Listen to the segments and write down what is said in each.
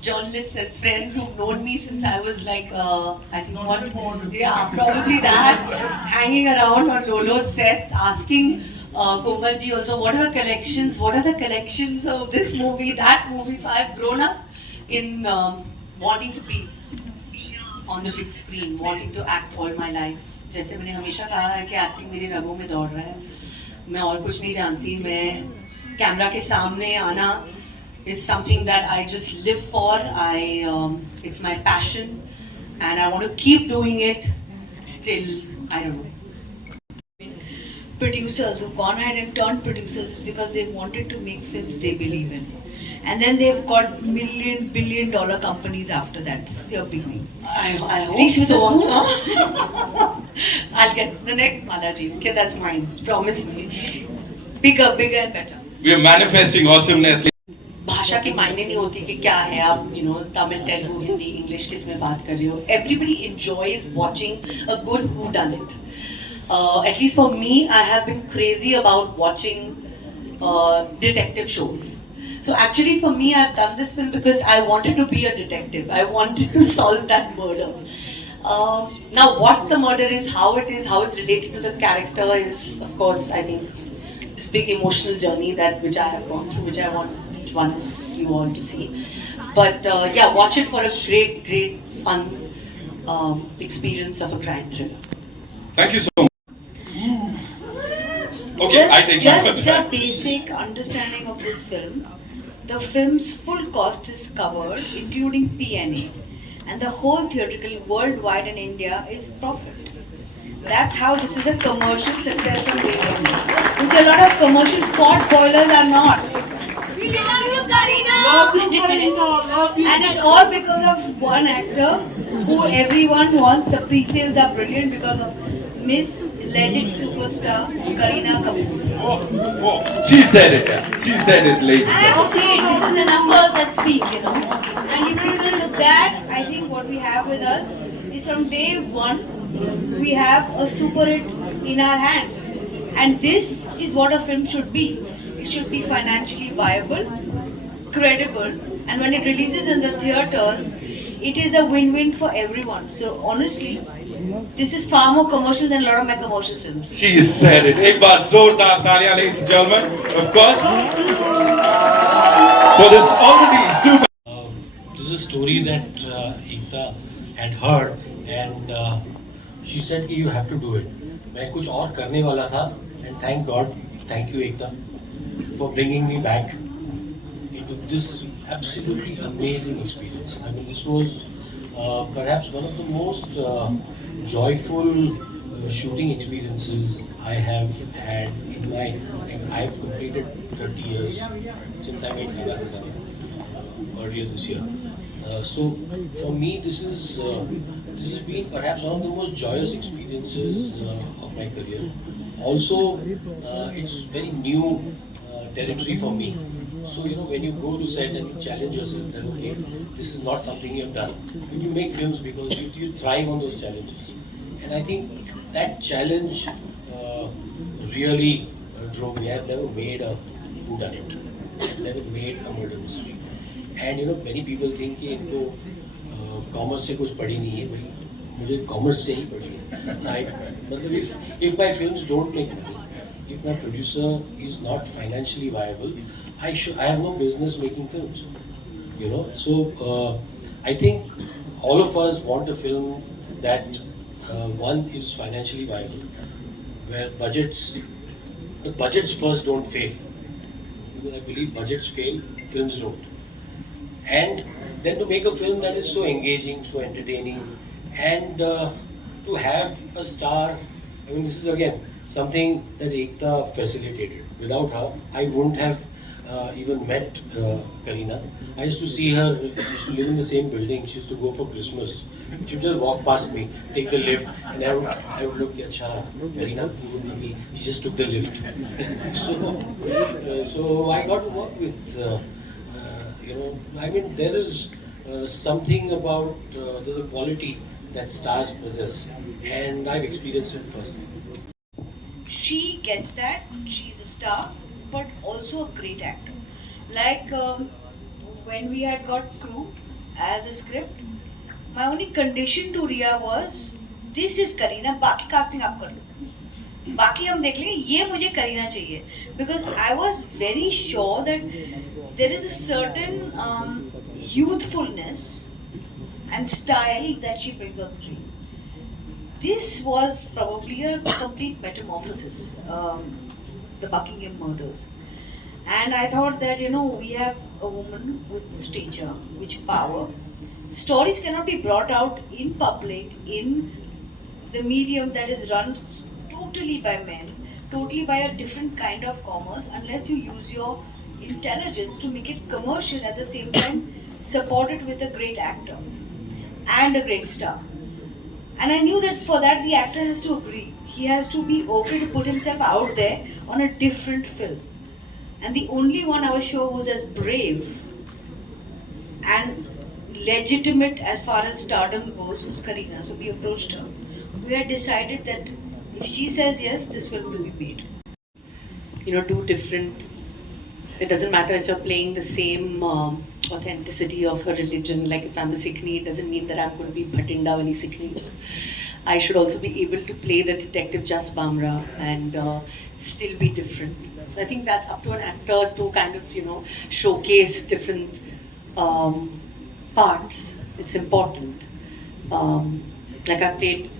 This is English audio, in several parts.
journalists and friends who've known me since I was like, I think probably that, hanging around on Lolo's set, asking Komal ji also, what are the collections? What are the collections of this movie, that movie? So I've grown up in wanting to be on the big screen, wanting to act all my life. जैसे मैंने हमेशा कहा है कि acting मेरी रगों में दौड़ रहा है, मैं और कुछ नहीं जानती, मैं कैमरा के सामने आना is something that I just live for. It's my passion, and I want to keep doing it till I don't know. Producers who've gone ahead and turned producers is because they wanted to make films they believe in. And then they've got billion-dollar companies after that. This is your beginning. I hope Reese with so. a spoon? I'll get the next Malaji. Okay, that's mine. Promise me. Bigger and better. We are manifesting awesomeness. भाषा के मायने नहीं होती कि क्या है आप Tamil Telugu Hindi English किस में बात कर रहे हो. Everybody enjoys watching a good whodunit. At least for me, I have been crazy about watching detective shows. So actually for me, I've done this film because I wanted to be a detective. I wanted to solve that murder. Now what the murder is, how it's related to the character is, of course, I think this big emotional journey which I have gone through, which I want each one of you all to see. But yeah, watch it for a great fun experience of a crime thriller. Thank you so much. Okay, I take just a basic understanding of this film. The film's full cost is covered, including P&A, and the whole theatrical worldwide in India is profit. That's how this is a commercial success from day one. Which a lot of commercial pot boilers are not. We love you, Kareena! Love you, Kareena! And it's all because of one actor who everyone wants. The pre-sales are brilliant because of Miss Legend Superstar Kareena Kapoor. Oh, she said it. She said it, ladies. I have to say it. This is the numbers that speak, And because of that, I think what we have with us is from day one, we have a super hit in our hands. And this is what a film should be. It should be financially viable, credible, and when it releases in the theatres, it is a win-win for everyone. So honestly, this is far more commercial than a lot of my commercial films. She said it. Ek baar zordar taaliyan, ladies and gentlemen. Of course, for this already super. This is a story that Ekta had heard, and she said कि you have to do it. मैं कुछ और करने वाला था, and thank God, thank you Ekta, for bringing me back into this absolutely amazing experience. I mean, this was perhaps one of the most joyful shooting experiences I have had in my life. I have completed 30 years since I made Khana Khazana earlier this year. So for me, this has been perhaps one of the most joyous experiences of my career. Also, it's very new territory for me. So when you go to set and you challenge yourself that okay, this is not something you have done. When you make films because you thrive on those challenges, and I think that challenge really drove me. I've never made a whodunit. I've never made a murder mystery. And many people think कि इनको commerce से कुछ पढ़ी नहीं है, भाई मुझे commerce से ही पढ़ी है. मतलब if my films don't make money, if my producer is not financially viable, I have no business making films. So I think all of us want a film that one is financially viable, where the budgets first don't fail. Because I believe budgets fail, films don't. And then to make a film that is so engaging, so entertaining, and to have a star. I mean, this is again something that Ekta facilitated. Without her, I wouldn't have even met Kareena. I used to see her, we used to live in the same building, she used to go for Christmas. She would just walk past me, take the lift, and I would look at Kareena, you just took the lift. So I got to work with, I mean, there is something about, there's a quality that stars possess, and I've experienced it personally. She gets that, she's a star, but also a great actor. Like when we had got crew as a script, my only condition to Riya was, this is Kareena, बाकी casting आप कर लो, बाकी हम देख लेंगे, ये मुझे करीना चाहिए, because I was very sure that there is a certain youthfulness and style that she brings on screen. This was probably a complete metamorphosis, the Buckingham murders. And I thought that, we have a woman with stature, with power. Stories cannot be brought out in public, in the medium that is run totally by men, totally by a different kind of commerce, unless you use your intelligence to make it commercial, at the same time support it with a great actor and a great star. And I knew that for that the actor has to agree. He has to be okay to put himself out there on a different film. And the only one I was sure was as brave and legitimate as far as stardom goes was Kareena. So we approached her. We had decided that if she says yes, this film will be made. Two different. It doesn't matter if you're playing the same authenticity of a religion. Like if I'm a Sikhni, it doesn't mean that I'm going to be Bhatinda wali Sikhni. I should also be able to play the detective Jas Bamra and still be different. So I think that's up to an actor to kind of showcase different parts. It's important. Like I played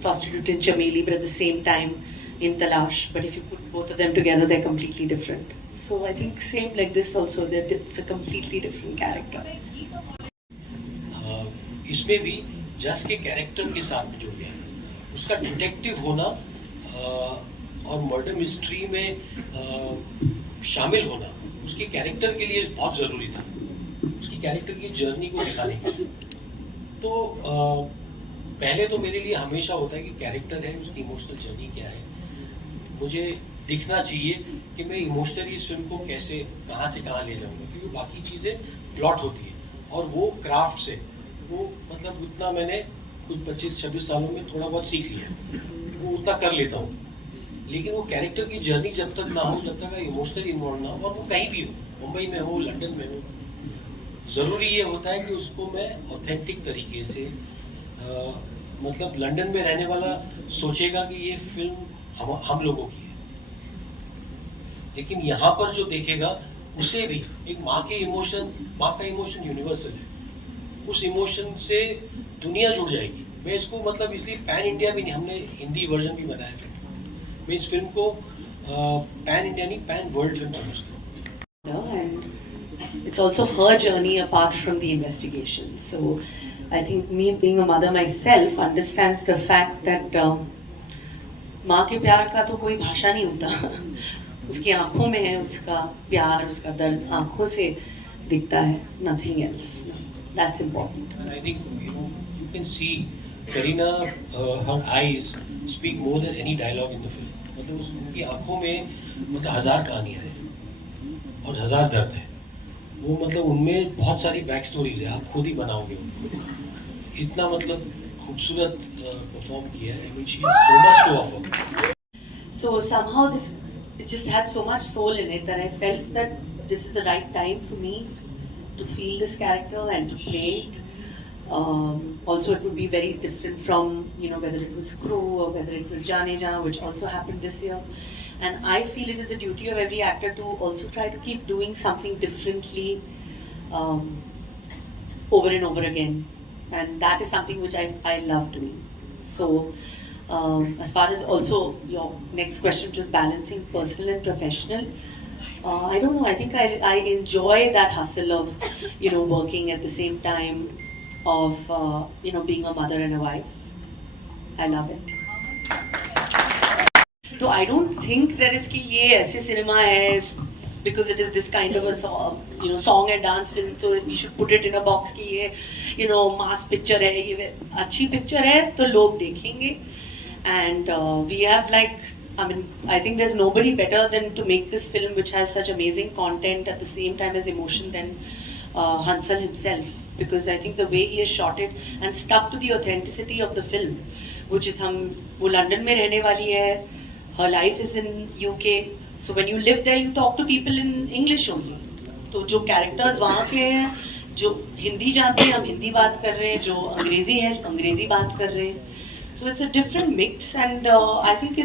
prostitute in Chameli, but at the same time in Talash. But if you put both of them together, they're completely different. So I think same like this also, that it's a completely different character. इसमें भी जस के character के साथ में जुड़ गया, उसका डिटेक्टिव होना और मर्डर मिस्ट्री में शामिल होना उसके कैरेक्टर के लिए बहुत ज़रूरी था, उसकी कैरेक्टर की जर्नी को दिखाने के लिए। तो पहले तो मेरे लिए हमेशा होता है कि कैरेक्टर है, उसकी इमोशनल जर्नी क्या है, मुझे दिखना चाहिए कि मैं इमोशनली इस फिल्म को कैसे कहाँ से कहाँ ले जाऊंगा, क्योंकि बाकी चीज़ें प्लॉट होती है और वो क्राफ्ट से वो मतलब उतना मैंने कुछ 25-26 सालों में थोड़ा बहुत सीख लिया, वो उतना कर लेता हूँ। लेकिन वो कैरेक्टर की जर्नी जब तक ना हो, जब तक इमोशनली इन्वॉल्व ना हो, और वो कहीं भी हो, मुंबई में हो, लंदन में हो, ज़रूरी ये होता है कि उसको मैं ऑथेंटिक तरीके से मतलब लंदन में रहने वाला सोचेगा कि ये फिल्म हम लोगों की है, लेकिन यहाँ पर जो देखेगा उसे भी एक माँ का इमोशन यूनिवर्सल है, उस इमोशन से दुनिया जुड़ जाएगी। मैं इसको मतलब इसलिए पैन इंडिया भी नहीं, हमने हिंदी वर्जन भी बनाया फिल्म, मैं इस फिल्म को पैन इंडिया नहीं पैन वर्ल्ड फिल्म समझता हूँ। And it's also her journey apart from the investigation. So I think me being a mother myself understands the fact that माँ के प्यार का तो कोई भाषा नहीं होता, उसकी आंखों में है उसका प्यार, उसका दर्द आंखों से दिखता है, nothing else. That's important. And I think you can see Kareena, her eyes speak more than any dialogue in the film. मतलब उसकी आंखों में मतलब 1000 कहानियां हैं और 1000 दर्द है, वो मतलब उनमें बहुत सारी बैक स्टोरीज है, आप खुद ही बनाओगे उनको, इतना मतलब खूबसूरत परफॉर्म किया है। I mean, she has so much to offer. So somehow it just had so much soul in it that I felt that this is the right time for me to feel this character and to play it. Also, it would be very different from whether it was Crew or whether it was Jaane Jaan, which also happened this year. And I feel it is the duty of every actor to also try to keep doing something differently over and over again. And that is something which I love doing. So, as far as also your next question, just balancing personal and professional, I don't know. I think I enjoy that hustle of, working at the same time, of, being a mother and a wife. I love it. So I don't think there is कि ये ऐसे cinema है because it is this kind of a song and dance film, so we should put it in a box कि ये mass picture है, ये अच्छी picture है तो लोग देखेंगे. And we have I think there's nobody better than to make this film which has such amazing content at the same time as emotion than Hansal himself, because I think the way he has shot it and stuck to the authenticity of the film, which is वो London में रहने वाली है, her life is in UK, so when you live there you talk to people in English only, तो जो characters वहाँ के हैं, जो हिंदी जानते हैं हम हिंदी बात कर रहे हैं, जो अंग्रेजी हैं अंग्रेजी बात कर रहे हैं. So it's a different mix, and I think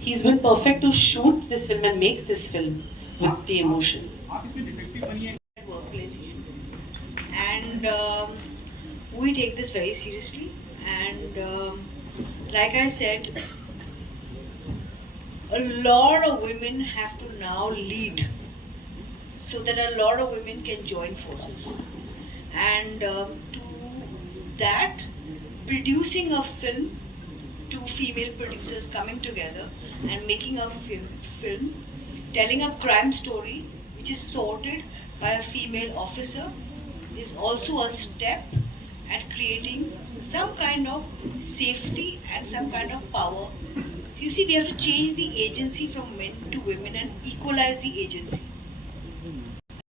he's been perfect to shoot this film and make this film with the emotion. Workplace issue. And we take this very seriously. And like I said, a lot of women have to now lead so that a lot of women can join forces. And to that, producing a film, two female producers coming together and making a film telling a crime story which is sorted by a female officer is also a step at creating some kind of safety and some kind of power. You see, we have to change the agency from men to women and equalize the agency.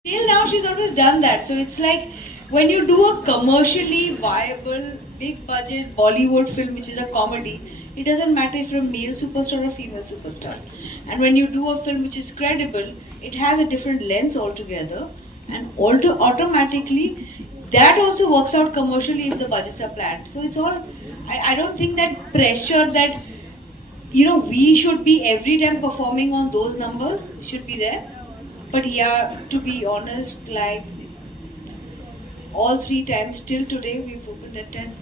Till now, she's always done that. So it's like when you do a commercially viable, big budget Bollywood film which is a comedy, it doesn't matter if you're a male superstar or female superstar. And when you do a film which is credible, it has a different lens altogether, and automatically that also works out commercially if the budgets are planned. So it's all, I don't think that pressure that, you know, we should be every time performing on those numbers should be there. But yeah, to be honest, like all 3 times till today we've opened at 10.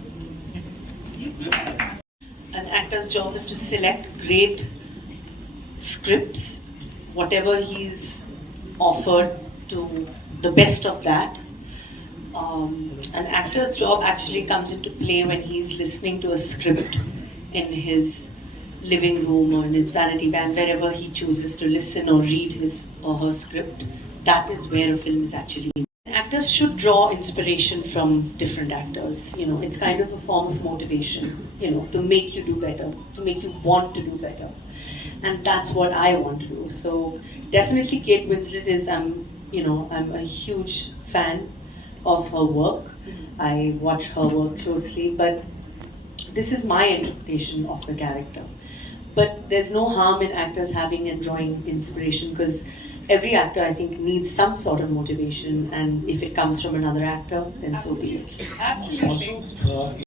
An actor's job is to select great scripts, whatever he's offered, to the best of that. An actor's job actually comes into play when he's listening to a script in his living room or in his vanity van, wherever he chooses to listen or read his or her script. That is where a film is actually made. Actors should draw inspiration from different actors. You know, it's kind of a form of motivation, you know, to make you do better, to make you want to do better. And that's what I want to do. So definitely Kate Winslet is, I'm a huge fan of her work. I watch her work closely, but this is my interpretation of the character. But there's no harm in actors having and drawing inspiration, because every actor, I think, needs some sort of motivation, and if it comes from another actor, then so be it. Absolutely. Also,